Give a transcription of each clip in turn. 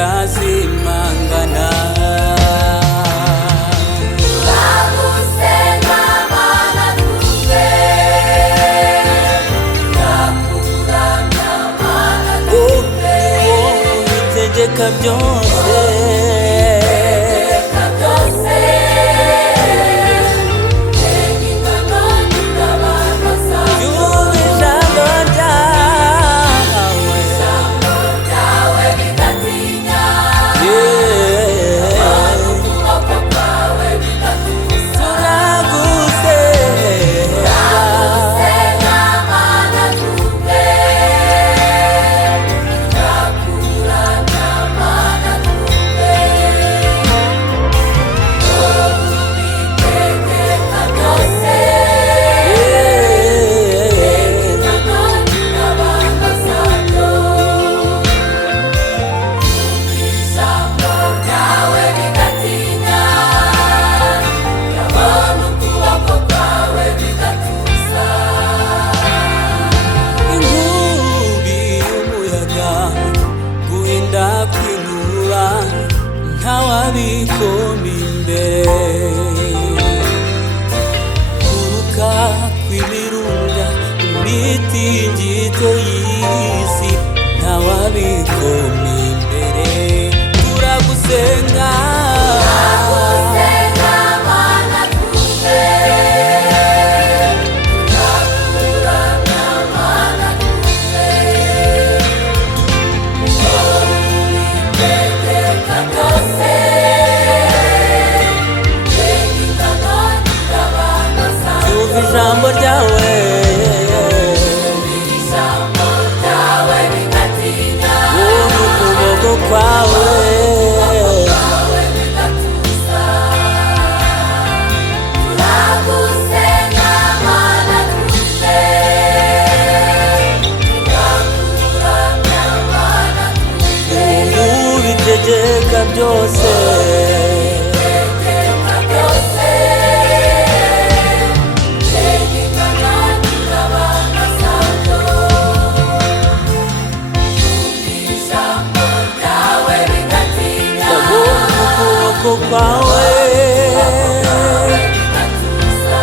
ntiyazimangana. turagusenga mana twumve, turakuramya mana twumve, utegeka byose, utegeka byose, tega ingano n'ingabano zawe, yumva ijambo ryawe, ijambo ryawe bigatinya, ukuboko kwawe bigatuza. turagusenga, Turagusenga mana twumve, turakuramya mana twumve, ubitegeka byose, ingano n'ingabano zabyo, ijambo ryawe bigatinya, urabona ukuboko kwawe bigatuza. inkubi y'umuyaga, guhinda kw'inkuba, ntawabikoma imbere, kuruka kw'ibirunga, imitingito y'isi, ntawabikoma imbere. turagusenga, Turagusenga mana twumve, turakuramya mana twumve, ubitegeka byose, tega ingano n'ingabano zawe, yumva ijambo ryawe, ijambo ryawe bigatinya, wumva ukuboko kwawe, kwawe bigatuza. Turagusenga mana twumve, turakuramya mana twumve, ubitegeka byose, ubitegeka byose, tega ingano n'ingabano zabyo, ijambo ryawe bigatinya, wumva ukuboko kwawe, bigatuza.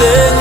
senga